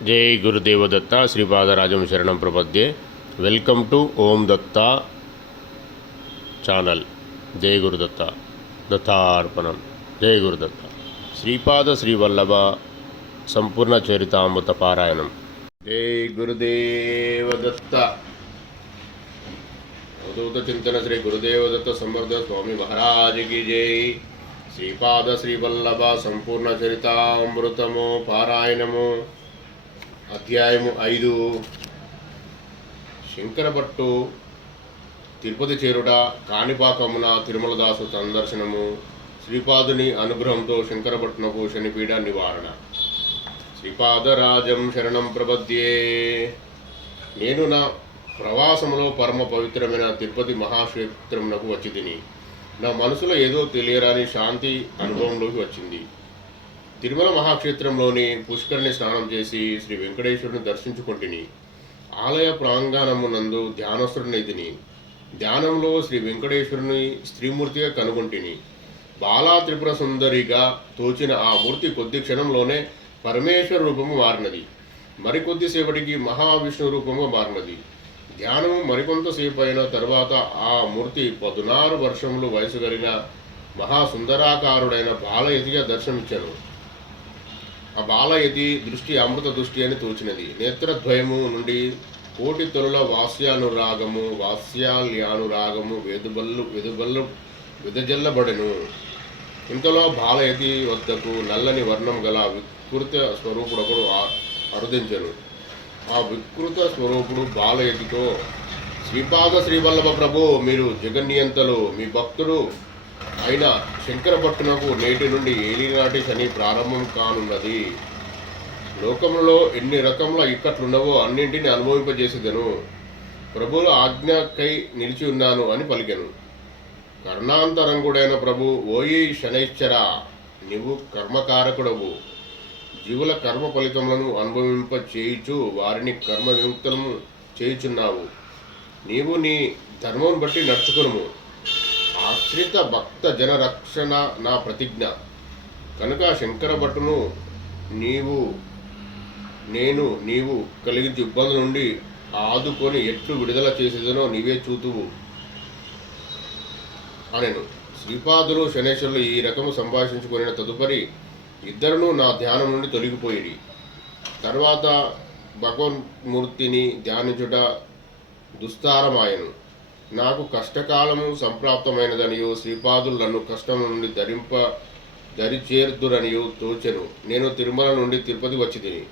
జై గురుదేవదత్త శ్రీపాదరాజం శరణం ప్రపద్యే. Welcome to Om Datta channel. జై గురుదత్త దత్తార్పణం. జై గురుదత్త. శ్రీపాద శ్రీవల్లభ సంపూర్ణ చరితామృత పారాయణం. జై గురుదేవదత్త అవధూత చింతన శ్రీ గురుదేవదత్త సమర్థ స్వామి మహారాజుకి జై. శ్రీపాద శ్రీవల్లభ సంపూర్ణ చరితామృతము పారాయణము. అధ్యాయము ఐదు. శంకరభట్టు తిరుపతి చేరుట కాణిపాకమున తిరుమలదాసు సందర్శనము శ్రీపాదుని అనుగ్రహంతో శంకరభట్టునకు శనిపీడ నివారణ. శ్రీపాదరాజం శరణం ప్రపద్యే. నేను నా ప్రవాసములో పరమ పవిత్రమైన తిరుపతి మహాక్షేత్రమునకు వచ్చి తిని నా మనసులో ఏదో తెలియరాని శాంతి అనుభవంలోకి వచ్చింది. తిరుమల మహాక్షేత్రంలోని పుష్కరిణి స్నానం చేసి శ్రీ వెంకటేశ్వరుని దర్శించుకుంటుని ఆలయ ప్రాంగణమునందు ధ్యానస్తుడినైతిని ధ్యానంలో శ్రీ వెంకటేశ్వరుని స్త్రీమూర్తిగా కనుగొంటిని బాలా త్రిపుర సుందరిగా తోచిన ఆ మూర్తి కొద్ది క్షణంలోనే పరమేశ్వర రూపము మారినది. మరికొద్దిసేపటికి మహావిష్ణు రూపము మారినది. ధ్యానము మరికొంతసేపు అయిన తర్వాత ఆ మూర్తి పదునారు వర్షములు వయసు కలిగిన మహాసుందరాకారుడైన బాలయతిగా దర్శనమిచ్చాను. ఆ బాలయతి దృష్టి అమృత దృష్టి అని తోచినది. నేత్రద్వయము నుండి కోటి తొలుల వాస్యానురాగము వాస్యాల్యానురాగము వెదుబల్లు వెదుబల్లు వెదజల్లబడెను. ఇంతలో బాలయతి వద్దకు నల్లని వర్ణం గల వికృత స్వరూపుడొకడు ఒకడు అరుదించెను. ఆ వికృత స్వరూపుడు బాలయతితో శ్రీపాద శ్రీవల్లభ ప్రభు మీరు జగన్నియంతలు మీ భక్తుడు అయినా శంకర భట్టునకు నేటి నుండి ఏలినాటి శని ప్రారంభం కానున్నది. లోకంలో ఎన్ని రకముల ఇక్కట్లున్నవో అన్నింటిని అనుభవింపజేసేదను. ప్రభువుల ఆజ్ఞకై నిలిచి ఉన్నాను అని పలికెను. కర్ణాంతరంగుడైన ప్రభు ఓయి శనైశ్చర నీవు కర్మకారకుడవు. జీవుల కర్మ ఫలితములను అనుభవింప చేయుచు వారిని కర్మ విముక్తులను చేయుచున్నావు. నీవు నీ ధర్మం బట్టి నడుచుకును ఆశ్రిత భక్త జనరక్షణ నా ప్రతిజ్ఞ. కనుక శంకర భట్టును నీవు నేను నీవు కలిగించి ఇబ్బందుల నుండి ఆదుకొని ఎట్లు విడుదల చేసేదనో నీవే చూతువు అనెను. శ్రీపాదులు శనేశ్వరులు ఈ రకము సంభాషించుకుని తదుపరి ఇద్దరును నా ధ్యానం నుండి తొలగిపోయిరి. తర్వాత భగవన్మూర్తిని ధ్యానించుట దుస్తారమాయను. నాకు కష్టకాలము సంప్రాప్తమైనదనియు శ్రీపాదులు నన్ను కష్టం నుండి ధరింప దరిచేర్దురనియు తోచెను. నేను తిరుమల నుండి తిరుపతి వచ్చి తిని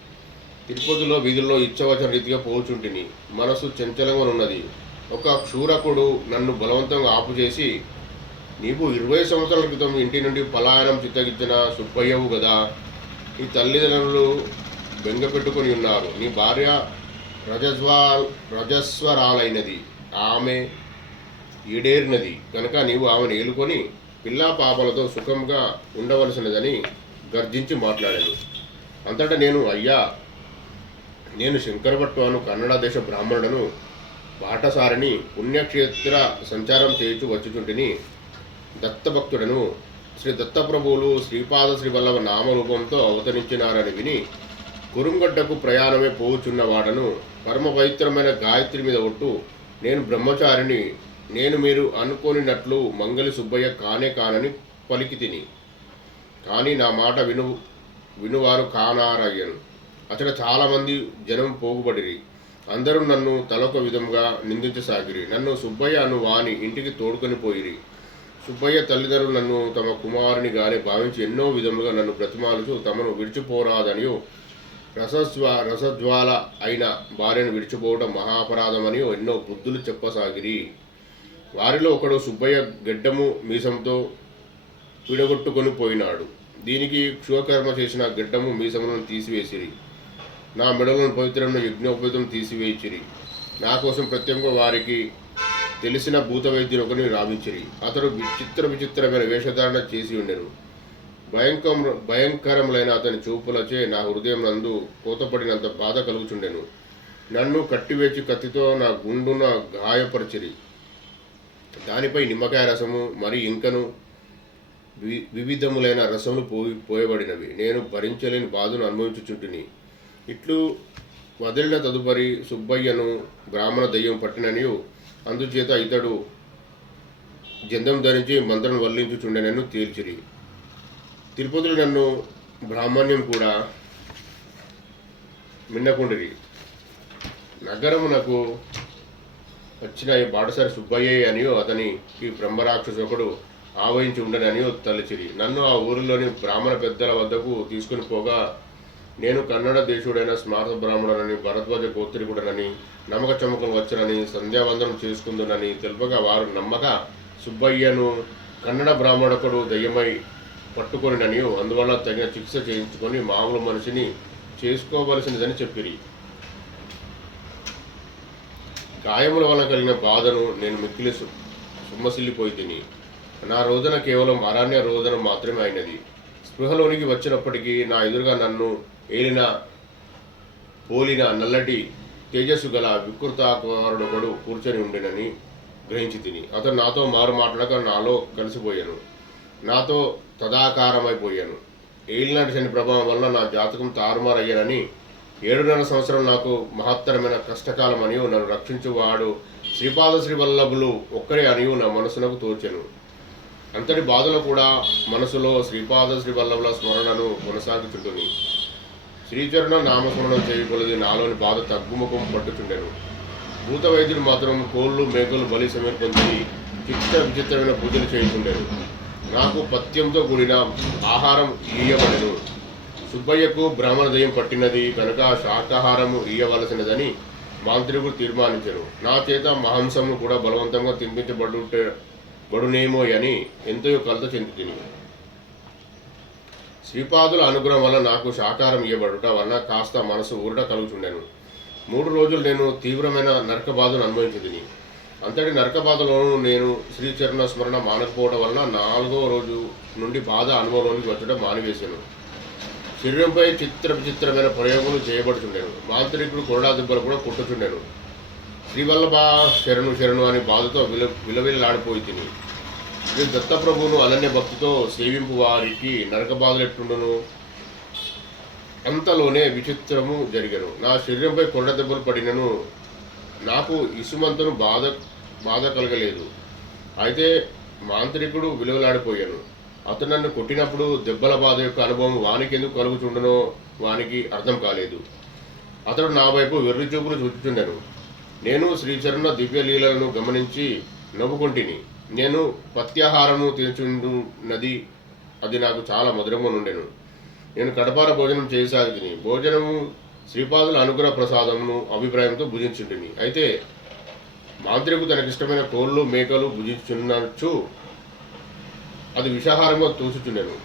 తిరుపతిలో వీధుల్లో ఇచ్చవచన రీతిగా పోచుంటిని మనసు చంచలంగా ఉన్నది ఒక క్షూరకుడు నన్ను బలవంతంగా ఆపుచేసి నీవు ఇరవై సంవత్సరాల క్రితం ఇంటి నుండి పలాయనం చిత్తగించిన సుబ్బయ్యవు కదా నీ తల్లిదండ్రులు బెంగపెట్టుకొని ఉన్నారు. నీ భార్య రజస్వా రజస్వరాలైనది. ఆమె ఈడేరినది కనుక నీవు ఆమెను ఏలుకొని పిల్లా పాపలతో సుఖంగా ఉండవలసినదని గర్జించి మాట్లాడాను. అంతటా నేను అయ్యా నేను శంకరభట్టు కన్నడ దేశ బ్రాహ్మణుడను బాటసారిని పుణ్యక్షేత్ర సంచారం చేయుచు వచ్చుచుంటిని దత్తభక్తుడను శ్రీ దత్తప్రభువులు శ్రీపాద శ్రీవల్లభ నామరూపంతో అవతరించినారని విని కురుంగడ్డకు ప్రయాణమే పోవుచున్న వాడను పరమ పవిత్రమైన గాయత్రి మీద ఒట్టు నేను బ్రహ్మచారిని నేను మీరు అనుకోనినట్లు మంగలి సుబ్బయ్య కానే కానని పలికి తిని కానీ నా మాట విను వినువారు కానారయ్యను. అతడు చాలామంది జనం పోగుబడిరి. అందరూ నన్ను తలొక విధంగా నిందించసాగిరి. నన్ను సుబ్బయ్య అను వాని ఇంటికి తోడుకొని పోయిరి. సుబ్బయ్య తల్లిదండ్రులు నన్ను తమ కుమారుని గాని భావించి ఎన్నో విధములుగా నన్ను ప్రతిమాలుచు తమను విడిచిపోరాదనియో రసస్వ రసజ్వాల అయిన భార్యను విడిచిపోవడం మహాపరాధమని ఎన్నో బుద్ధులు చెప్పసాగిరి. వారిలో ఒకడు సుబ్బయ్య గడ్డము మీసంతో విడగొట్టుకొని పోయినాడు. దీనికి క్షువకర్మ చేసిన గడ్డము మీసములను తీసివేసిరి. నా మెడలను పవిత్రమైన యజ్ఞోపేతం తీసివేయిచిరి నా కోసం ప్రత్యేకంగా వారికి తెలిసిన భూత వైద్యుని ఒకరిని రావించిరి. అతడు విచిత్ర విచిత్రమైన వేషధారణ చేసి ఉండెను. భయంకర భయంకరములైన అతని చూపులచే నా హృదయం నందు కోతపడినంత బాధ కలుగుచుండెను. నన్ను కట్టివేచి కత్తితో నా గుండున గాయపరిచిరి. దానిపై నిమ్మకాయ రసము మరి ఇంకను వి వివిధములైన రసములు పోయి పోయబడినవి. నేను భరించలేని బాధను అనుభవించుచుంటుని. ఇట్లు వదిలిన తదుపరి సుబ్బయ్యను బ్రాహ్మణ దయ్యం పట్టిననియు అందుచేత ఇతడు జందం ధరించి మంత్రం వల్లించుచుండెనను తేల్చిరి. తిరుపతిలో నన్ను బ్రాహ్మణ్యం కూడా మిన్నకుండిరి. నగరమునకు వచ్చిన బాటసారి సుబ్బయ్య అనియో అతనికి బ్రహ్మరాక్షసుడు ఆవహించి ఉండనని తలచిరి. నన్ను ఆ ఊరిలోని బ్రాహ్మణ పెద్దల వద్దకు తీసుకుని పోగా నేను కన్నడ దేశుడైన స్మారత బ్రాహ్మణుడని భరద్వాజ గోత్రికుడనని నమ్మక చమకలు వచ్చనని సంధ్యావందనం చేసుకుందునని తెలుపగా వారు నమ్మక సుబ్బయ్యను కన్నడ బ్రాహ్మణకుడు దయ్యమై పట్టుకొనినని అందువల్ల తగిన చికిత్స చేయించుకొని మామూలు మనిషిని చేసుకోవలసినదని చెప్పిరి. గాయముల వల్ల కలిగిన బాధను నేను మిక్కిలి సుమ్మసిల్లిపోయి తిని నా రోదన కేవలం అరణ్య రోదన మాత్రమే అయినది. స్పృహలోనికి వచ్చినప్పటికీ నా ఎదురుగా నన్ను ఏలిన పోలిన నల్లటి తేజస్సు గల వికృతాకారుడొకడు కూర్చొని ఉండినని గ్రహించి తిని అతను నాతో మారు మాట్లాడక నాలో కలిసిపోయాను. నాతో తదాకారమైపోయాను. ఏలినాటి శని ప్రభావం వల్ల నా జాతకం తారుమారయ్యానని ఏడున్నర సంవత్సరం నాకు మహత్తరమైన కష్టకాలం అనియు. నన్ను రక్షించువాడు శ్రీపాద శ్రీవల్లభులు ఒక్కరే అనియు నా మనసునకు తోచెను. అంతటి బాధలు కూడా మనసులో శ్రీపాద శ్రీవల్లభుల స్మరణను కొనసాగుతుంటుంది శ్రీచరణ నామస్మరణం చేయగలది నాలోని బాధ తగ్గుముఖం పట్టుతుండెను భూత వైద్యుడు మాత్రం కోళ్ళు మేకలు బలి సమర్పించి చిత్త విచిత్రమైన పూజలు చేయుచుండెను. నాకు పథ్యంతో కూడిన ఆహారం ఇయ్యబడెను. సుబ్బయ్యకు బ్రాహ్మణ దయం పట్టినది కనుక శాకాహారము ఇయ్యవలసినదని మాంత్రికుడు తీర్మానించరు నా చేత మహంసము కూడా బలవంతంగా తినిపించబడుట బడునేమో అని ఎంతో కలత చెందుతుంది శ్రీపాదుల అనుగ్రహం వల్ల నాకు శాకారం ఇవ్వబడుట వలన కాస్త మనసు ఊరట కలుగుచుండెను. మూడు రోజులు నేను తీవ్రమైన నరక బాధను అనుభవించింది అంతటి నరక బాధలోనూ నేను శ్రీచరణ స్మరణ మానకపోవడం వలన నాలుగో రోజు నుండి బాధ అనుభవంలోనికి వచ్చడం మానివేశాను శరీరంపై చిత్ర విచిత్రమైన ప్రయోగములు చేయబడుచుండేను. మాంత్రికుడు కొరడా దెబ్బలు కూడా కుట్టుచుండెను. శ్రీవల్లభ శరణు శరణు అని బాధతో విల విలవిల్లాడిపోయి తిని శ్రీ దత్తప్రభువును అనన్య భక్తితో సేవింపు వారికి నరక బాధలు ఎట్టుండును అంతలోనే విచిత్రము జరిగను. నా శరీరంపై కొండ దెబ్బలు పడినను నాకు ఇసుమంతను బాధ బాధ కలగలేదు. అయితే మాంత్రికుడు విలువలాడిపోయాను. అతను నన్ను కొట్టినప్పుడు దెబ్బల బాధ యొక్క అనుభవం వానికి ఎందుకు కలుగుతుండనో వానికి అర్థం కాలేదు. అతడు నా వైపు వెర్రి చూపులు చూచుచుండెను. నేను శ్రీచరణ దివ్యలీలను గమనించి నవ్వుకుంటుని. నేను పత్యాహారము తినుచుండున్నది అది నాకు చాలా మధురంగా నుండెను. నేను కడపార భోజనం చేయసాగితిని భోజనము శ్రీపాదుల అనుగ్రహ ప్రసాదమును అభిప్రాయంతో భుజించుంటిని. అయితే మాంత్రికు తనకిష్టమైన కోళ్ళు మేకలు భుజించున్నచ్చు అది విషాహారంగా తోచుచుండెను.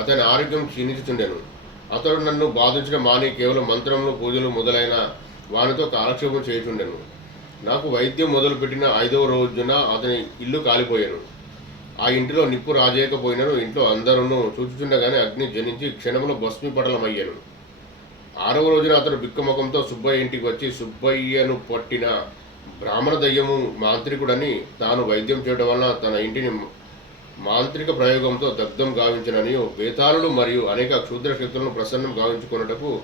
అతని ఆరోగ్యం క్షీణించుచుండెను. అతడు నన్ను బాధించిన మాని కేవలం మంత్రములు పూజలు మొదలైన వానితో కాలక్షేపం చేయుచుండెను. నాకు వైద్యం మొదలుపెట్టిన ఐదవ రోజున అతని ఇల్లు కాలిపోయాను. ఆ ఇంటిలో నిప్పు రాజేయకపోయినను ఇంట్లో అందరూ చూచుచుండగానే అగ్ని జనించి క్షణంలో భస్మీపటలమయ్యాను. ఆరవ రోజున అతడు బిక్కముఖంతో సుబ్బయ్య ఇంటికి వచ్చి సుబ్బయ్యను పట్టిన బ్రాహ్మణ దయ్యము మాంత్రికుడని తాను వైద్యం చేయడం వలన తన ఇంటిని మాంత్రిక ప్రయోగంతో దగ్ధం గావించినని వేతాళులు మరియు అనేక క్షుద్ర శక్తులను ప్రసన్నం గావించుకున్నటకు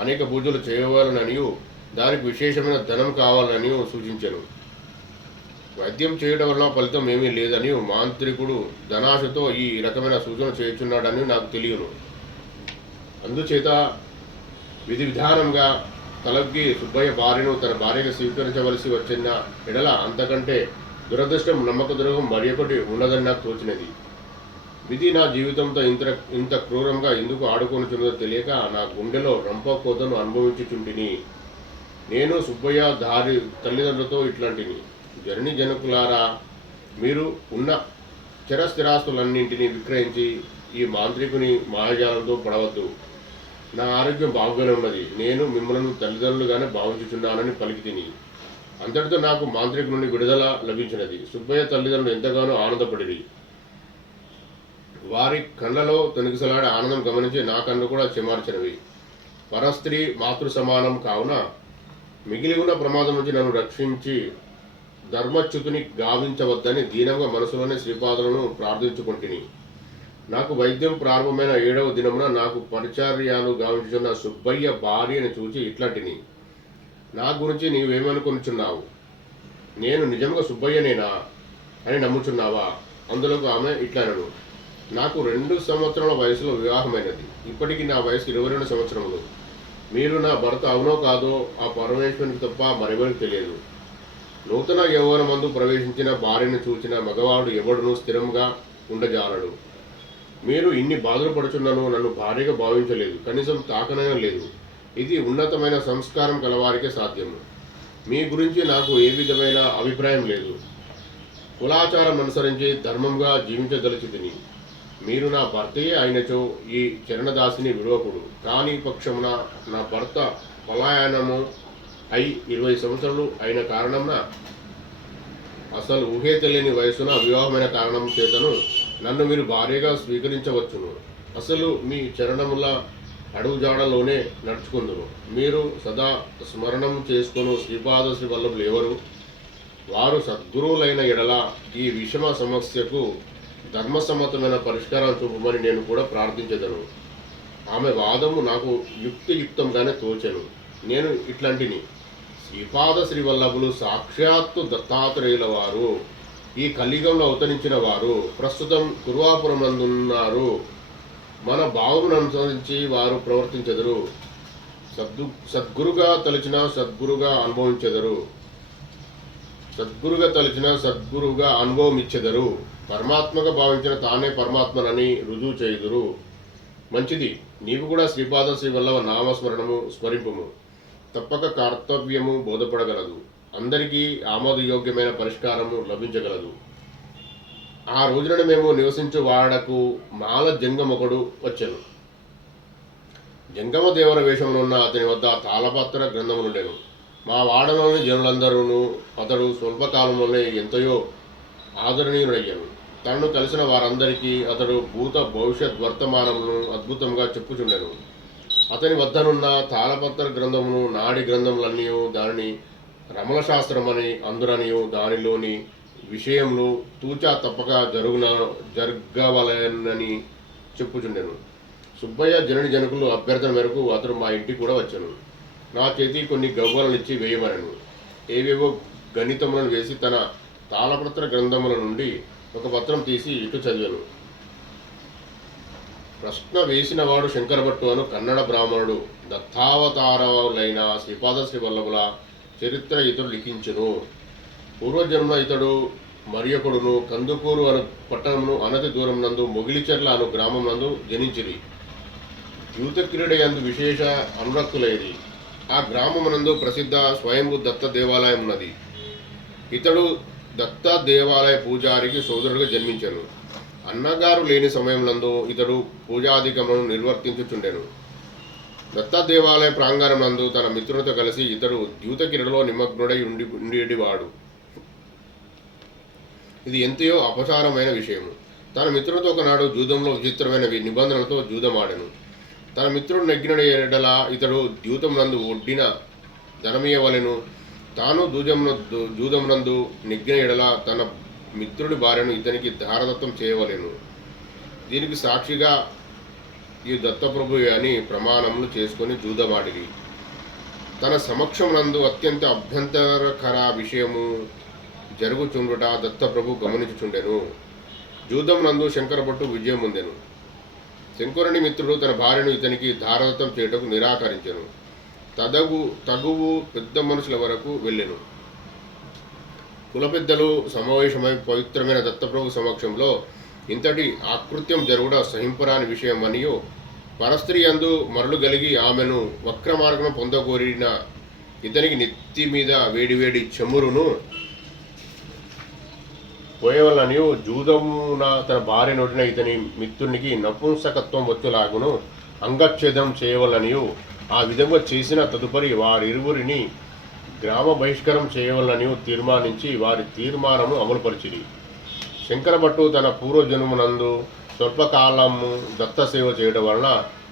అనేక పూజలు చేయవాలనని దానికి విశేషమైన ధనం కావాలని సూచించాను. వైద్యం చేయడం వల్ల ఫలితం ఏమీ లేదని మాంత్రికుడు ధనాశతో ఈ రకమైన సూచన చేస్తున్నాడని నాకు తెలియను. అందుచేత విధి విధానంగా తలగ్గి సుబ్బయ్య భార్యను తన భార్యను స్వీకరించవలసి వచ్చిన ఎడల అంతకంటే దురదృష్టం నమ్మక ద్రోహం మరి ఒకటి ఉన్నదని నాకు తోచినది. విధి నా జీవితంతో ఇంత ఇంత క్రూరంగా ఎందుకు ఆడుకొనుచున్నదో తెలియక నా గుండెలో రంప కోతను అనుభవించుచుంటిని. నేను సుబ్బయ్య దారి తల్లిదండ్రులతో ఇట్లాంటిని. జనని జనకులారా మీరు ఉన్న చర స్థిరాస్తులన్నింటినీ విక్రయించి ఈ మాంత్రికుని మాయాజాలంతో పడవద్దు. నా ఆరోగ్యం బాగుగానే ఉన్నది. నేను మిమ్మల్ని తల్లిదండ్రులుగానే భావించుచున్నానని పలికి తిని అంతటితో నాకు మాంత్రికు నుండి విడుదల లభించినది. సుబ్బయ్య తల్లిదండ్రులు ఎంతగానో ఆనందపడిరి. వారి కళ్ళలో తొనిగిసలాడే ఆనందం గమనించి నా కన్ను కూడా చెమార్చినవి. పరస్త్రీ మాతృ సమానం కావున మిగిలి ఉన్న ప్రమాదం నుంచి నన్ను రక్షించి ధర్మచ్యుతిని గావించవద్దని దీనంగా మనసులోనే శ్రీపాదులను ప్రార్థించుకుంటుని. నాకు వైద్యం ప్రారంభమైన ఏడవ దినమున నాకు పరిచర్యాలు గావించున్న సుబ్బయ్య భార్యను చూచి ఇట్లాంటిని. నా గురించి నీవేమనుకొనుచున్నావు? నేను నిజంగా సుబ్బయ్యనేనా అని నమ్ముచున్నావా? అందులోకి ఆమె ఇట్లనను. నాకు రెండు సంవత్సరాల వయసులో వివాహమైనది. ఇప్పటికి నా వయసు ఇరవై రెండు సంవత్సరములు. మీరు నా భర్త అవునో కాదో ఆ పరమేశ్వరునికి తప్ప మరెవరికి తెలియదు. నూతన యౌవనమందు ప్రవేశించిన భార్యను చూచిన మగవాడు ఎవడును స్థిరంగా ఉండజాలడు. మీరు ఇన్ని బాధలు పడుచున్నను నన్ను భార్యగా భావించలేదు. కనీసం తాకనైనా లేదు. ఇది ఉన్నతమైన సంస్కారం కలవారికే సాధ్యము. మీ గురించి నాకు ఏ విధమైన అభిప్రాయం లేదు. కులాచారం అనుసరించి ధర్మంగా జీవించదలిచితిని. మీరు నా భర్తయే అయినచో ఈ చరణదాసిని విడవకుడు. కాని పక్షమున నా భర్త పలాయనము అయి ఇరవై సంవత్సరాలు అయిన కారణంన అసలు ఊహే తెలియని వయసున వివాహమైన కారణం చేతను నన్ను మీరు భార్యగా స్వీకరించవచ్చును. అసలు మీ చరణముల అడుగుజాడలోనే నడుచుకుందురు. మీరు సదా స్మరణం చేసుకుని శ్రీపాద శ్రీ వల్లభులు ఎవరు వారు సద్గురువులైన ఎడల ఈ విషమ సమస్యకు ధర్మసమ్మతమైన పరిష్కారం చూపమని నేను కూడా ప్రార్థించదను. ఆమె వాదము నాకు యుక్తియుక్తంగానే తోచను. నేను ఇట్లాంటిని. శ్రీపాద శ్రీవల్లభులు సాక్షాత్తు దత్తాత్రేయుల వారు. ఈ కలియుగంలో అవతరించిన వారు ప్రస్తుతం కురువాపురం నందున్నారు. మన భావమును అనుసరించి వారు ప్రవర్తించెదరు. సద్గు సద్గురుగా తలచిన సద్గురుగా అనుభవించెదరు. సద్గురుగా తలచిన సద్గురుగా అనుభవం ఇచ్చెదరు పరమాత్మగా భావించిన తానే పరమాత్మనని రుజువు చేయుదురు. మంచిది. నీవు కూడా శ్రీపాద శ్రీ వల్లవ నామస్మరణము స్మరింపము. తప్పక కర్తవ్యము బోధపడగలదు. అందరికీ ఆమోదయోగ్యమైన పరిష్కారము లభించగలదు. ఆ రోజున మేము నివసించు వాడకు మాల జంగమొకడు వచ్చాను. జంగమ దేవర వేషంలో ఉన్న అతని వద్ద తాళపత్ర గ్రంథములుండెను. మా వాడలోని జనులందరూ అతడు స్వల్పకాలంలోనే ఎంతయో ఆదరణీయుడయ్యాను. తనను కలిసిన వారందరికీ అతడు భూత భవిష్యత్ వర్తమానములను అద్భుతంగా చెప్పుచుండెను. అతని వద్దనున్న తాళపత్ర గ్రంథమును నాడి గ్రంథములన్నీ దానిని రమణ శాస్త్రమని అందురనియు దానిలోని విషయంలో తూచా తప్పక జరుగున జరగవలనని చెప్పుచుండెను. సుబ్బయ్య జనని జనకులు అభ్యర్థన మేరకు అతడు మా ఇంటికి కూడా వచ్చాను. నా చేతి కొన్ని గవ్వలను ఇచ్చి వేయమనను. ఏవేవో గణితములను వేసి తన తాళపత్ర గ్రంథముల నుండి ఒక పత్రం తీసి ఇటు చదివాను. ప్రశ్న వేసినవాడు శంకరభట్టు అను కన్నడ బ్రాహ్మణుడు దత్తావతారాలైన శ్రీపాద శ్రీ వల్లభుల చరిత్ర ఇతరులు లిఖించును. పూర్వజన్మ ఇతడు మరియొకడును కందుకూరు అను పట్టణమును అనతి దూరం నందు మొగిలిచెర్ల అను గ్రామం నందు జనించిరి. యూత క్రీడ యందు విశేష అనురక్తులైది ఆ గ్రామమునందు ప్రసిద్ధ స్వయంభూ దత్త దేవాలయం ఉన్నది. ఇతడు దత్త దేవాలయ పూజారికి సోదరుడుగా జన్మించాను. అన్నగారు లేని సమయంలో ఇతడు పూజాధికములను నిర్వర్తించుచుండెను. దత్త దేవాలయ ప్రాంగణమందు తన మిత్రులతో కలిసి ఇతడు ద్యూత క్రీడలో నిమగ్నుడై ఉండి ఉండేటివాడు ఇది ఎంతయో అపచారమైన విషయము. తన మిత్రులతో ఒకనాడు జూదంలో విచిత్రమైన నిబంధనలతో జూదమాడెను. తన మిత్రుడు నెగ్గిన ఎడల ఇతడు ద్యూతమునందు ఒడ్డిన ధనమీయవలెను తాను దూజమున జూదమునందు నెగ్గిన ఎడల తన మిత్రుడి భార్యను ఇతనికి ధారదత్తం చేయవలెను. దీనికి సాక్షిగా ఈ దత్తప్రభు అని ప్రమాణములు చేసుకొని జూదమాడిరి. తన సమక్షమునందు అత్యంత అభ్యంతరకర విషయము జరుగుచుండుట దత్తప్రభు గమనించుచుండెను. నందు శంకరపట్టు విజయం ఉందెను శంకరుని మిత్రుడు తన భార్యను ఇతనికి ధారదత్తం చేయుటకు నిరాకరించెను. తదగు తగువు పెద్ద మనుషుల వరకు వెళ్ళెను. కుల పెద్దలు సమావేశమై పవిత్రమైన దత్తప్రభు సమక్షంలో ఇంతటి ఆకృత్యం జరుగుట సహింపరాని విషయం మరియు పరస్త్రీ అందు మరలు కలిగి ఆమెను వక్ర మార్గం పొందగోరిన ఇతనికి నెత్తి మీద వేడివేడి చెమురును పోయేవలని జూదమున తన భార్య నోటిన ఇతని మిత్రునికి నపుంసకత్వం వచ్చులాగును అంగచ్ఛేదం చేయవలనియు ఆ విధంగా చేసిన తదుపరి వారిరువురిని గ్రామ బహిష్కరం చేయవలనియు తీర్మానించి వారి తీర్మానము అమలుపరిచింది శంకరభట్టు తన పూర్వజన్మనందు స్వల్పకాలము దత్త సేవ చేయడం వలన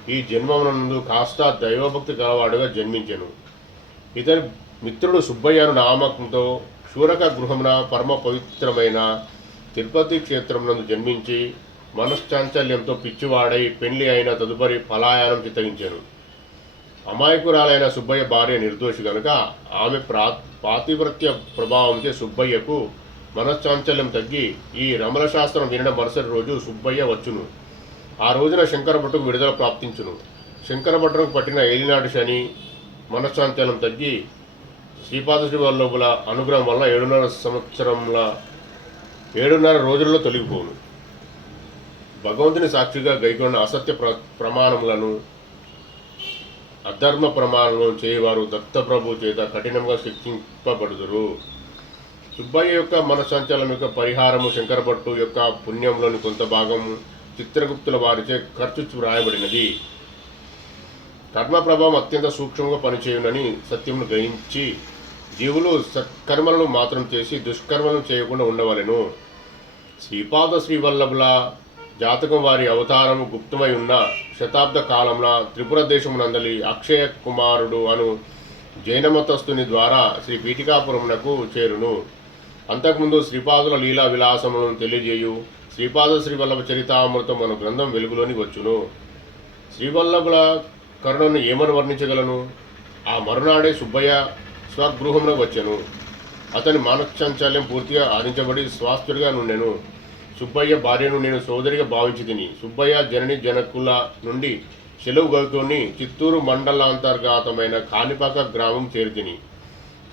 ఈ జన్మమునందు కాస్త దైవభక్తి గలవాడుగా జన్మించెను. ఇతని మిత్రుడు సుబ్బయ్యను నామకంతో శూరక గృహమున పరమ పవిత్రమైన తిరుపతి క్షేత్రమునందు జన్మించి మనశ్చాంచల్యంతో పిచ్చివాడై పెళ్ళి అయిన తదుపరి పలాయనం చిత్తగించాను. అమాయకురాలైన సుబ్బయ్య భార్య నిర్దోషి కనుక ఆమె ప్రా పాతివ్రత్య ప్రభావంచే సుబ్బయ్యకు మనశ్చాంచల్యం తగ్గి ఈ రమణ శాస్త్రం వినడం మరుసటి రోజు సుబ్బయ్య వచ్చును. ఆ రోజున శంకరభట్టుకు విడుదల ప్రాప్తించును. శంకరభట్టుకు పట్టిన ఏలినాటి శని మనశ్చాంచల్యం తగ్గి శ్రీపాదశ్రీ వారి లోపల అనుగ్రహం వల్ల ఏడున్నర సంవత్సరంల ఏడున్నర రోజుల్లో తొలగిపోను భగవంతుని సాక్షిగా గైకొన్న అసత్య ప్ర ప్రమాణములను అధర్మ ప్రమాణములను చేయవారు దత్తప్రభు చేత కఠినంగా శిక్షింపబడుదురు. సుబ్బయ్య యొక్క మనసంచలం యొక్క పరిహారము శంకరభట్టు యొక్క పుణ్యంలోని కొంత భాగము చిత్రగుప్తుల వారిచే ఖర్చు వ్రాయబడినది. కర్మ ప్రభావం అత్యంత సూక్ష్మంగా పనిచేయునని సత్యమును గ్రహించి జీవులు సత్కర్మలను మాత్రం చేసి దుష్కర్మలను చేయకుండా ఉండవలెను. శ్రీపాద శ్రీవల్లభుల జాతకం వారి అవతారము గుప్తమై ఉన్న శతాబ్ద కాలంలో త్రిపుర దేశమునందలి అక్షయ కుమారుడు అను జైనమతస్థుని ద్వారా శ్రీ పీఠికాపురమునకు చేరును. అంతకుముందు శ్రీపాదుల లీలా విలాసములను తెలియజేయు శ్రీపాద శ్రీవల్లభ చరితామృతం అను గ్రంథం వెలుగులోని వచ్చును. శ్రీవల్లభుల కరుణను ఏమని వర్ణించగలను? ఆ మరునాడే సుబ్బయ్య స్వగృహంలో వచ్చాను. అతని మానచాంచల్యం పూర్తిగా ఆదించబడి స్వాస్థ్యుడిగా నుండెను. సుబ్బయ్య భార్యను నేను సోదరిగా భావించి తిని సుబ్బయ్య జనని జనకుల నుండి సెలవు గౌతోని చిత్తూరు మండలాంతర్గతమైన కాణిపాక గ్రామం చేరితిని.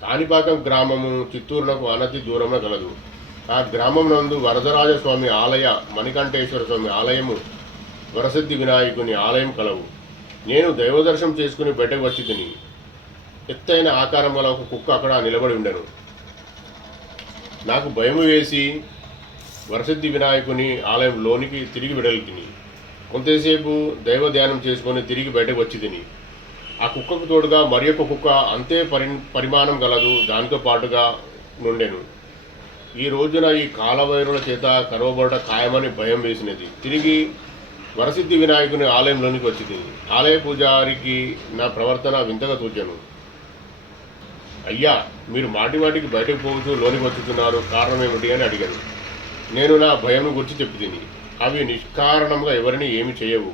కాణిపాకం గ్రామము చిత్తూరునకు అనతి దూరంలో కలదు ఆ గ్రామం నందు వరదరాజస్వామి ఆలయ మణికంఠేశ్వర స్వామి ఆలయము వరసిద్ధి వినాయకుని ఆలయం కలవు. నేను దైవదర్శనం చేసుకుని బయటకు వచ్చి తిని ఎత్తైన ఆకారం గల ఒక కుక్క అక్కడ నిలబడి ఉండను. నాకు భయం వేసి వరసిద్ధి వినాయకుని ఆలయం లోనికి తిరిగి వెడలి తిని కొంతసేపు దైవ ధ్యానం చేసుకొని తిరిగి బయటకు వచ్చి తిని ఆ కుక్కకు తోడుగా మరి ఒక కుక్క అంతే పరి పరిమాణం గలదు దానితో పాటుగా నుండెను. ఈ రోజున ఈ కాలవైరుల చేత కరవబడ ఖాయమని భయం వేసినది. తిరిగి వరసిద్ధి వినాయకుని ఆలయంలోనికి వచ్చింది ఆలయ పూజారికి నా ప్రవర్తన వింతగా తోచాను. అయ్యా మీరు మాటిమాటికి బయటకు పోతూ లోనికి వచ్చుతున్నారు కారణం ఏమిటి అని అడిగాను నేను నా భయం గురించి చెప్పి తిని అవి నిష్కారణంగా ఎవరిని ఏమి చేయవు.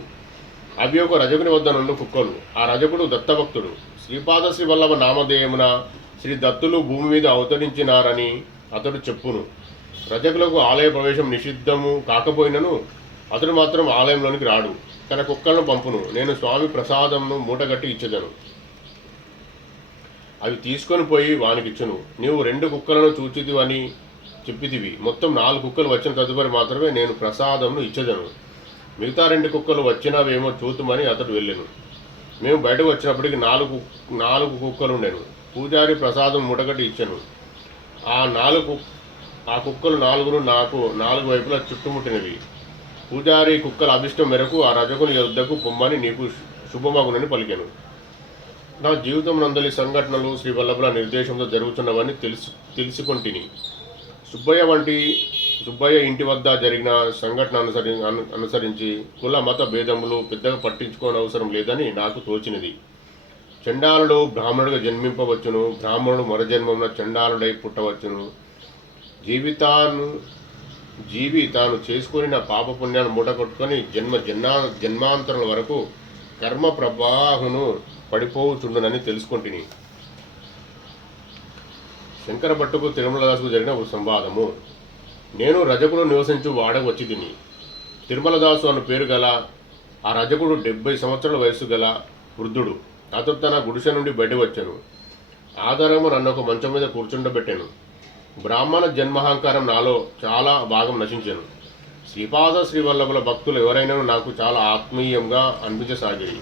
అవి ఒక రజకుని వద్ద నుండి కుక్కలు ఆ రజకుడు దత్తభక్తుడు. శ్రీపాద శ్రీ వల్లభ నామధేయమున శ్రీ దత్తులు భూమి మీద అవతరించినారని అతడు చెప్పును. రజకులకు ఆలయ ప్రవేశం నిషిద్ధము కాకపోయినను అతడు మాత్రం ఆలయంలోనికి రాడు. తన కుక్కలను పంపును. నేను స్వామి ప్రసాదంను మూటగట్టి ఇచ్చేదను. అవి తీసుకొని పోయి వానికిచ్చును. నీవు రెండు కుక్కలను చూచిదివి అని చెప్పితివి. మొత్తం నాలుగు కుక్కలు వచ్చిన తదుపరి మాత్రమే నేను ప్రసాదంను ఇచ్చేదను. మిగతా రెండు కుక్కలు వచ్చినవేమో చూతుమని అతడు వెళ్ళాను. మేము బయటకు వచ్చినప్పటికి నాలుగు నాలుగు కుక్కలు ఉండేను పూజారి ప్రసాదం ముటగట్టి ఇచ్చాను. ఆ నాలుగు ఆ కుక్కలు నాలుగును నాకు నాలుగు వైపులా చుట్టుముట్టినవి. పూజారి కుక్కల అభిష్టం మేరకు ఆ రజకుని యొద్దకు పొమ్మని నీకు శుభమగునని పలికాను. నా జీవితం నందలి సంఘటనలు శ్రీ వల్లభుల నిర్దేశంతో జరుగుతున్నవని తెలుసు తెలుసుకొంటిని. సుబ్బయ్య వంటి సుబ్బయ్య ఇంటి వద్ద జరిగిన సంఘటన అనుసరి అనుసరించి కుల మత భేదములు పెద్దగా పట్టించుకోని అవసరం లేదని నాకు తోచినది. చండాలుడు బ్రాహ్మణుడిగా జన్మింపవచ్చును బ్రాహ్మణుడు మరజన్మమున చండాలుడై పుట్టవచ్చును. జీవితాను జీవి తాను చేసుకుని పాప పుణ్యాన్ని జన్మ జన్మా జన్మాంతరం వరకు కర్మ ప్రవాహును పడిపోవుచుండునని తెలుసుకుంటుని శంకర భట్టుకు తిరుమలదాసుకు జరిగిన ఒక సంవాదము. నేను రజకుడు నివసించు వాడకు వచ్చి తిని. తిరుమలదాసు అన్న పేరు గల ఆ రజకుడు డెబ్బై సంవత్సరాల వయసు గల వృద్ధుడు. అతను తన గుడిసె నుండి బయట వచ్చాను. ఆధారము నన్ను ఒక మంచం మీద కూర్చుండబెట్టాను. బ్రాహ్మణ జన్మహంకారం నాలో చాలా భాగం నశించాను. శ్రీపాద శ్రీవల్లభుల భక్తులు ఎవరైనా నాకు చాలా ఆత్మీయంగా అనిపించసాగాయి.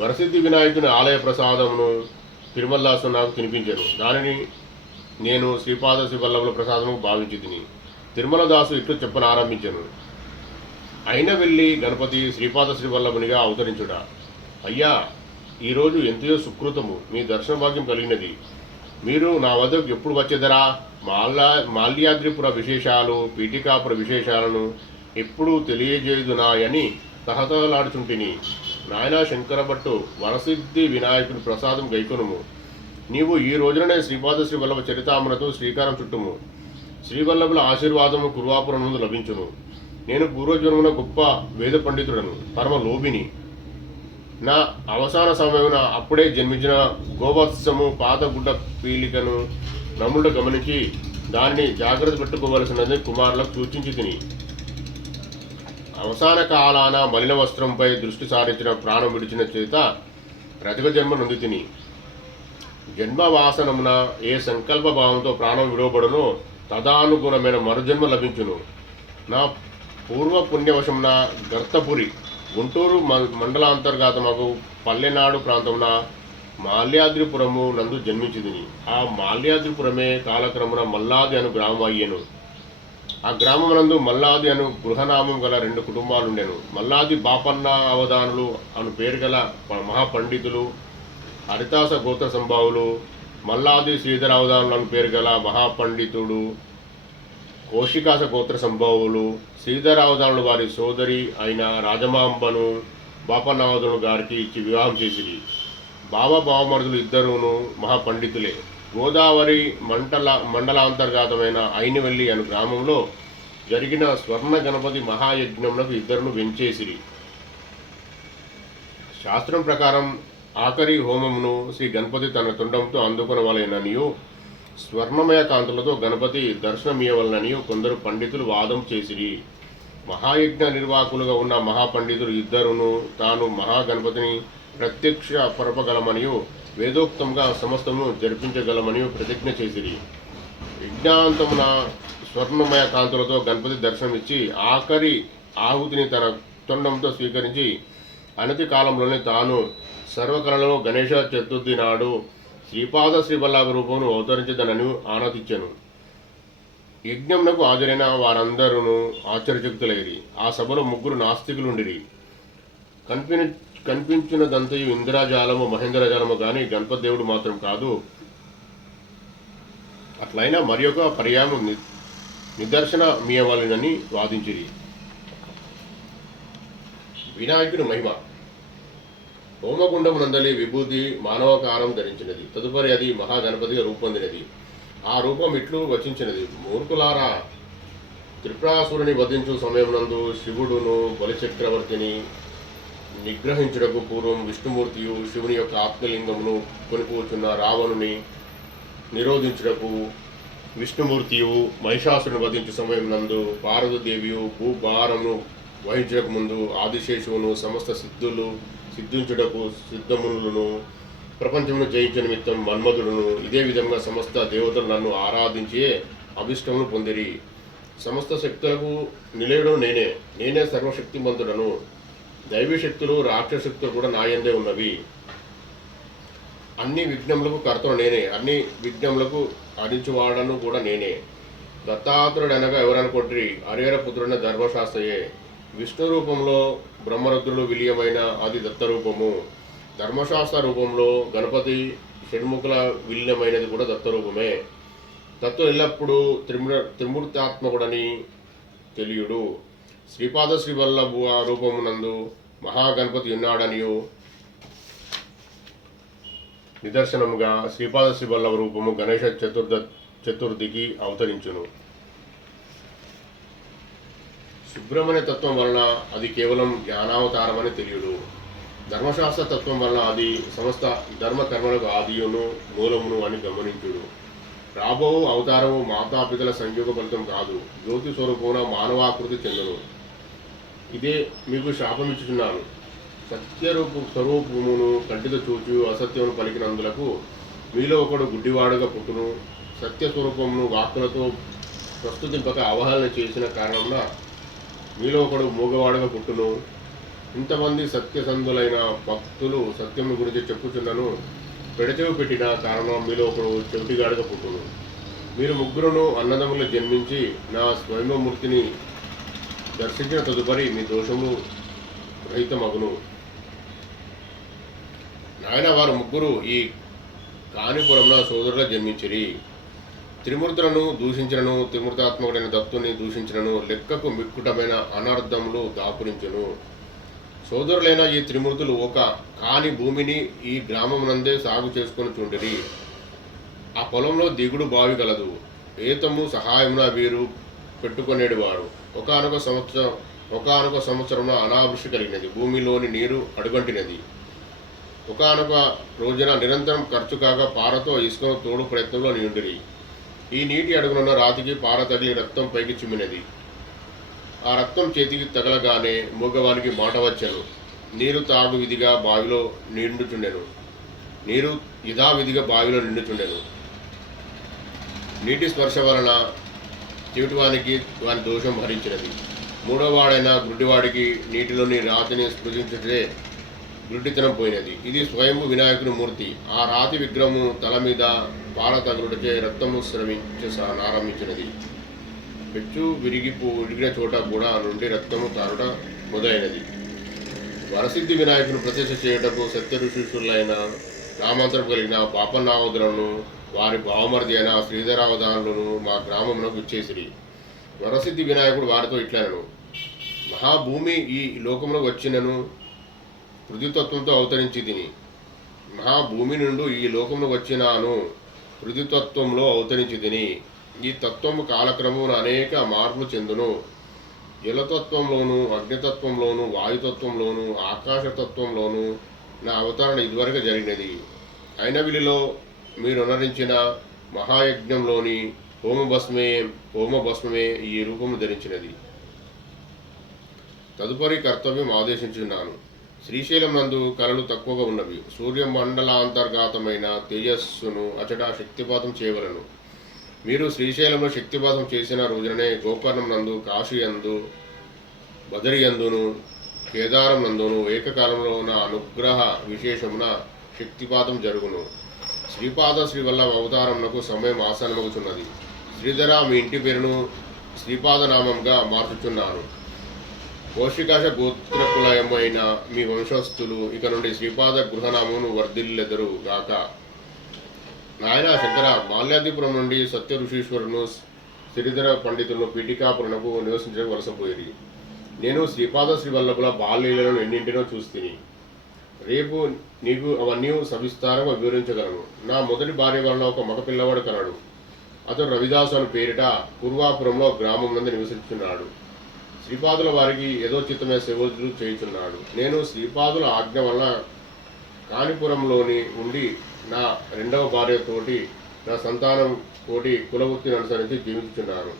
వరసిద్ధి వినాయకుని ఆలయ ప్రసాదమును తిరుమల్లాసు నాకు తినిపించాను. దానిని నేను శ్రీపాద శ్రీవల్లభుల ప్రసాదము భావించి తిని తిరుమలదాసు ఇట్లు చెప్పనారంభించాను అయిన వెళ్ళి గణపతి శ్రీపాద శ్రీవల్లభునిగా అవతరించుట. అయ్యా ఈరోజు ఎంతో సుకృతము మీ దర్శన భాగ్యం కలిగినది. మీరు నా వద్దకు ఎప్పుడు వచ్చేదరా? మాల్లా మాల్యాద్రిపుర విశేషాలు పీఠికాపుర విశేషాలను ఎప్పుడు తెలియజేయుదునాయని తహతలాడుచుంటిని నాయనా శంకరభట్టు వరసిద్ధి వినాయకుని ప్రసాదం గైకొనుము. నీవు ఈ రోజుననే శ్రీపాద శ్రీవల్లభ చరితామృతం శ్రీకారం చుట్టుము. శ్రీవల్లభుల ఆశీర్వాదము కురువాపురం నుండి లభించును. నేను పూర్వజన్మన గొప్ప వేద పండితుడను పరమ లోభిని నా అవసాన సమయమున అప్పుడే జన్మించిన గోవత్సము పాత గుడ్డ పీలికను నముళ్ళు గమనించి దాన్ని జాగ్రత్త పెట్టుకోవలసినది కుమారులకు సూచించి తిని. అవసాన కాలాన మలిన వస్త్రంపై దృష్టి సారించిన ప్రాణం విడిచిన చేత రజక జన్మ నొంది తిని. జన్మవాసనమున ఏ సంకల్ప భావంతో ప్రాణం విడవబడునో తదానుగుణమైన మరుజన్మ లభించును. నా పూర్వ పుణ్యవశమున గర్తపురి గుంటూరు మ- మండలాంతర్గతమగు పల్లెనాడు ప్రాంతమున మాల్యాద్రిపురము నందు జన్మించింది ఆ మాల్యాద్రిపురమే కాలక్రమున మల్లాది అను గ్రామం అయ్యేను. ఆ గ్రామమునందు మల్లాది అను గృహనామం గల రెండు కుటుంబాలుండెను. మల్లాది బాపన్న అవధానులు అను పేరు గల మహాపండితులు హరితాస గోత్ర సంభావులు మల్లాది శ్రీధర అవధానులు అను పేరు గల మహాపండితుడు కోశికాస గోత్ర సంభావులు శ్రీధర అవధానులు వారి సోదరి అయిన రాజమాంబను బాపన్నవధులు గారికి ఇచ్చి వివాహం చేసిరి. బావ బావమరుదులు ఇద్దరును మహాపండితులే. గోదావరి మండల మండలాంతర్గతమైన ఐనివల్లి అను గ్రామంలో జరిగిన స్వర్ణ గణపతి మహాయజ్ఞంలో ఇద్దరును వెంచేసిరి. శాస్త్రం ప్రకారం ఆఖరి హోమమును శ్రీ గణపతి తన తుండంతో అందుకొనవలెననియు స్వర్ణమయ కాంతులతో గణపతి దర్శనమియవలననియు కొందరు పండితులు వాదం చేసిరి. మహాయజ్ఞ నిర్వాహకులుగా ఉన్న మహాపండితులు ఇద్దరును తాను మహాగణపతిని ప్రత్యక్ష పరపగలమనియు వేదోక్తంగా సమస్తము జరిపించగలమని ప్రతిజ్ఞ చేసిరి. విజ్ఞాంతమున స్వర్ణమయ కాంతులతో గణపతి దర్శనమిచ్చి ఆఖరి ఆహుతిని తన తొండంతో స్వీకరించి అనతి కాలంలోనే తాను సర్వకళలో గణేష చతుర్థి నాడు శ్రీపాద శ్రీవల్లభ రూపమును అవతరించదనని ఆనతిచ్చెను యజ్ఞమునకు హాజరైన వారందరూ ఆశ్చర్యచక్తులైరి. ఆ సభలో ముగ్గురు నాస్తికులుండిరి. కనిపిన కనిపించినదంతయు ఇంద్రజాలము మహేంద్రజాలము కానీ గణపతి దేవుడు మాత్రం కాదు. అట్లయినా మరి ఒక పర్యాయం ని- నిదర్శన మీయవలనని వాదించిరి. వినాయకుడి మహిమ. హోమగుండం నందలి విభూతి మానవకారం ధరించినది. తదుపరి అది మహాగణపతిగా రూపొందినది. ఆ రూపం ఇట్లు వచించినది. మూర్ఖులారా త్రిపురాసురుని వధించు నందు శివుడును బలిచక్రవర్తిని నిగ్రహించుటకు పూర్వం విష్ణుమూర్తియు శివుని యొక్క ఆత్మలింగమును కొనుక్കൂచున్న రావణుని నిరోధించుటకు విష్ణుమూర్తియు మహిషాసురుని వధించు సమయం నందు పార్వతీదేవియు భూభారమును వహించక ముందు ఆదిశేషువును సమస్త సిద్ధులు సిద్ధించుటకు సిద్ధములను ప్రపంచమును జయించే నిమిత్తం మన్మధుడును ఇదే విధంగా సమస్త దేవతలు నన్ను ఆరాధించే అభిష్టమును పొందిరి. సమస్త శక్తులకు నిలయడం నేనే. నేనే సర్వశక్తిమంతుడను. దైవీ శక్తులు రాక్షస శక్తులు కూడా నాయందే ఉన్నవి. అన్ని విఘ్నములకు కర్తను నేనే. అన్ని విఘ్నములకు హరించువాడను కూడా నేనే. దత్తాత్రుడు అనగా ఎవరనుకుంటారు అరేర పుత్రుడైన ధర్మశాస్త్రయే. విష్ణు రూపంలో బ్రహ్మరుద్రులు విలీయమైన అది దత్త రూపము. ధర్మశాస్త్ర రూపంలో గణపతి షణ్ముఖుల విలీనమైనది కూడా దత్త రూపమే. దత్తు ఎల్లప్పుడూ త్రిమూర త్రిమూర్తాత్మకుడని తెలియుడు. శ్రీపాద శ్రీవల్లభ రూపమునందు మహాగణపతి ఉన్నాడనియు నిదర్శనముగా శ్రీపాద శ్రీవల్లభ రూపము గణేష చతుర్థ చతుర్థికి అవతరించును. సుబ్రహ్మణ్య తత్వం వలన అది కేవలం జ్ఞానావతారమని తెలియదు ధర్మశాస్త్ర తత్వం వలన అది సమస్త ధర్మ కర్మలకు ఆదియును మూలమును అని గమనించుడు రాబో అవతారము మాతాపితల సంయోగ ఫలితం కాదు. జ్యోతి స్వరూపమున మానవాకృతి చెందును. ఇదే మీకు శాపమిచ్చుచున్నాను. సత్యరూపు స్వరూపమును కంటితో చూచు అసత్యమును పలికినందులకు మీలో ఒకడు గుడ్డివాడుగా పుట్టును. సత్య స్వరూపమును వాక్కులతో ప్రస్తుతింపక అవహేళన చేసిన కారణంగా మీలో ఒకడు మూగవాడుగా పుట్టును. ఇంతమంది సత్యసంధులైన భక్తులు సత్యం గురించి చెప్పుచున్నను పెడచెవి పెట్టిన కారణం మీలో ఒకడు చెవిటిగాడుగా పుట్టును. మీరు ముగ్గురును అన్నదమ్ములు జన్మించి నా స్వయంమూర్తిని దర్శించిన తదుపరి మీ దోషము రహితమగును. నాయన వారు ముగ్గురు ఈ కాణిపురంలో సోదరులు జన్మించిరి. త్రిమూర్తులను దూషించను త్రిమూర్తాత్మకుడైన దత్తుని దూషించను లెక్కకు మిక్కుటమైన అనర్థములు దాపురించును. సోదరులైన ఈ త్రిమూర్తులు ఒక కాని భూమిని ఈ గ్రామమునందే సాగు చేసుకుని చుండిరి. ఆ పొలంలో దిగుడు బావి గలదు. ఏతము సహాయమున వీరు పెట్టుకునేడు వారు ఒకనొక సంవత్సరం ఒకనొక సంవత్సరంలో అనావృష్టి కలిగినది. భూమిలోని నీరు అడుగంటినది. ఒకనొక రోజున నిరంతరం ఖర్చు కాక పారతో ఇసుకను తోడు ప్రయత్నంలో నిండిరి. ఈ నీటి అడుగునున్న రాతికి పార తగిలి రక్తం పైకి చిమ్మినది. ఆ రక్తం చేతికి తగలగానే మూగవానికి మాట వచ్చాను. నీరు తాగు విధిగా బావిలో నిండుచుండెను. నీరు యథావిధిగా బావిలో నిండుచుండెను. నీటి స్పర్శ వలన చెవిటివానికి వాని దోషం భరించినది. మూడోవాడైన గుడ్డివాడికి నీటిలోని రాతిని స్పృశించటే గుడ్డితనం పోయినది. ఇది స్వయంభు వినాయకుని మూర్తి. ఆ రాతి విగ్రహము తల మీద పాల తగులుటచే రక్తము స్రవించారంభించినది పెచ్చు విరిగిపో విరిగిన చోట కూడా నుండి రక్తము తారుట మొదలైనది. వరసిద్ధి వినాయకుని ప్రతిష్ఠ చేయటకు సత్య ఋషిషులైన నామాంతరం కలిగిన పాపనావదులను వారి బావమరిది అయిన శ్రీధరావధానులను మా గ్రామంలో గుచ్చేసిరి. వరసిద్ధి వినాయకుడు వారితో ఇట్లనను. మహాభూమి ఈ లోకంలో వచ్చినను పృథుతత్వంతో అవతరించి తిని మహాభూమి నుండి ఈ లోకంలో వచ్చినాను పృథుతత్వంలో అవతరించి తిని ఈ తత్వము కాలక్రమమున అనేక మార్పులు చెందును. జలతత్వంలోను అగ్నితత్వంలోను వాయుతత్వంలోను ఆకాశతత్వంలోను నా అవతరణ ఇదివరకు జరిగినది. అయినవిలిలో మీరు అనరించిన మహాయజ్ఞంలోని హోమభస్మే హోమభస్మమే ఈ రూపము ధరించినది. తదుపరి కర్తవ్యం ఆదేశించున్నాను శ్రీశైలం నందు కళలు తక్కువగా ఉన్నవి. సూర్యమండలాంతర్గతమైన తేజస్సును అచట శక్తిపాతం చేయవలను. మీరు శ్రీశైలంలో శక్తిపాతం చేసిన రోజుననే గోకర్ణం నందు కాశీయందు బదరియందును కేదారం నందును ఏకకాలంలో నా అనుగ్రహ విశేషమున శక్తిపాతం జరుగును. శ్రీపాద శ్రీవల్లభ అవతారములకు సమయం ఆసనమగుచున్నది శ్రీధర మీ ఇంటి పేరును శ్రీపాదనామంగా మార్చుచున్నాను. పోషికాశ గోత్రకులయమైన మీ వంశస్థులు ఇక నుండి శ్రీపాద గృహనామమును వర్ధిల్లెదరు గాక. నాయన శంకర బాల్యాదిపురం నుండి సత్య ఋషీశ్వరును శ్రీధర పండితులను పీఠికాపురణకు నివసించడం వలసపోయి నేను శ్రీపాద శ్రీవల్లభుల బాల్యలను ఎన్నింటినో చూస్తిని. రేపు నీకు అవన్నీ సవిస్తారంగా వివరించగలను నా మొదటి భార్య వలన ఒక మగ పిల్లవాడు కలడు. అతడు రవిదాసు అని పేరిట పూర్వాపురంలో గ్రామం నందు నివసించున్నాడు శ్రీపాదుల వారికి ఏదో సేవలు చేయుచున్నాడు. నేను శ్రీపాదుల ఆజ్ఞ వలన కాణిపురంలోని ఉండి నా రెండవ భార్యతోటి నా సంతానం తోటి కులవృత్తిని అనుసరించి జీవించుచున్నాను.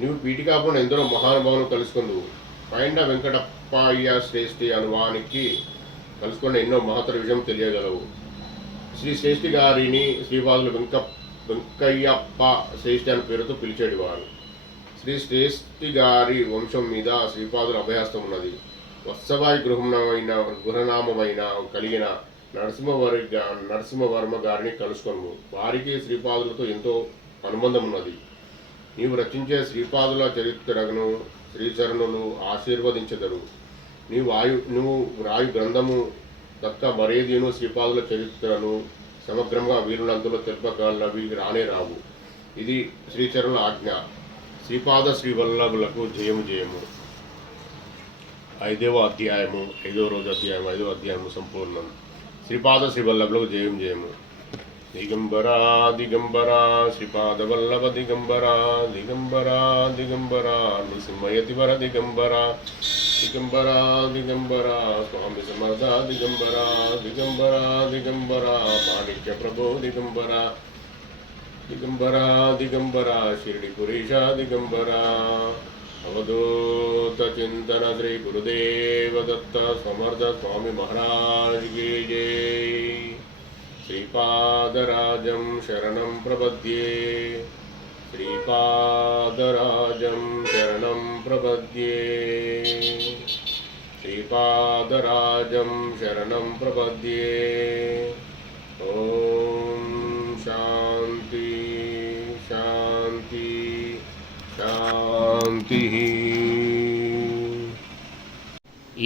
నీవు పీఠికాపురం ఎందరో మహానుభావులు కలుసుకుందువు. పైండ అప్పాయ్య శ్రేష్ఠి అనువానికి కలుసుకున్న ఎన్నో మహత్తర విషయం తెలియగలవు. శ్రీ శ్రేష్ఠి గారిని శ్రీవాదులు వెంక వెంకయ్యప్ప శ్రేష్ఠి అని పేరుతో పిలిచేటివారు శ్రీ శ్రేష్ఠి గారి వంశం మీద శ్రీపాదుల అభయాస్తం ఉన్నది. వత్సవాయి గృహమైన గృహనామమైన కలిగిన నరసింహవరి నరసింహవర్మ గారిని కలుసుకొను వారికి శ్రీపాదులతో ఎంతో అనుబంధం ఉన్నది నీవు రచించే శ్రీపాదుల చరిత్రను శ్రీచరణులు ఆశీర్వదించెదరు. నీ వాయు నువ్వు రాయు గ్రంథము దక్క మరేదీను శ్రీపాదుల చరిత్రను సమగ్రంగా వీరులందరూ తెలుపగలవి రానే రావు. ఇది శ్రీచరణుల ఆజ్ఞ. శ్రీపాద శ్రీవల్లభులకు జయము జయము. ఐదవ అధ్యాయము ఐదవ రోజు అధ్యాయం ఐదవ అధ్యాయము సంపూర్ణం. శ్రీపాద శ్రీవల్లభులకు జయం జయము. దిగంబరా దిగంబరా శ్రీపాదవల్లభ దిగంబరా దిగంబరా దిగంబరా నృసింహయతివర దిగంబరా దిగంబరా దిగంబరా స్వామి సమర్థ దిగంబరా దిగంబరా దిగంబరా మాణిక్య ప్రభో దిగంబరా దిగంబరా దిగంబరా షిరిడి పురీష దిగంబరా అవధూత చింతన శ్రీ గురుదేవ దత్త సమర్థ స్వామి మహారాజ్కి జై శ్రీపాదరాజం శరణం ప్రపద్యే శ్రీపాదరాజం శరణం ప్రపద్యే. శ్రీపాదరాజం ఓం శాంతి శాంతి శాంతి.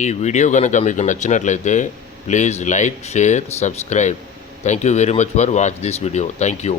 ఈ వీడియో కనుక మీకు నచ్చినట్లయితే please like share subscribe. Thank you very much for watch this video thank you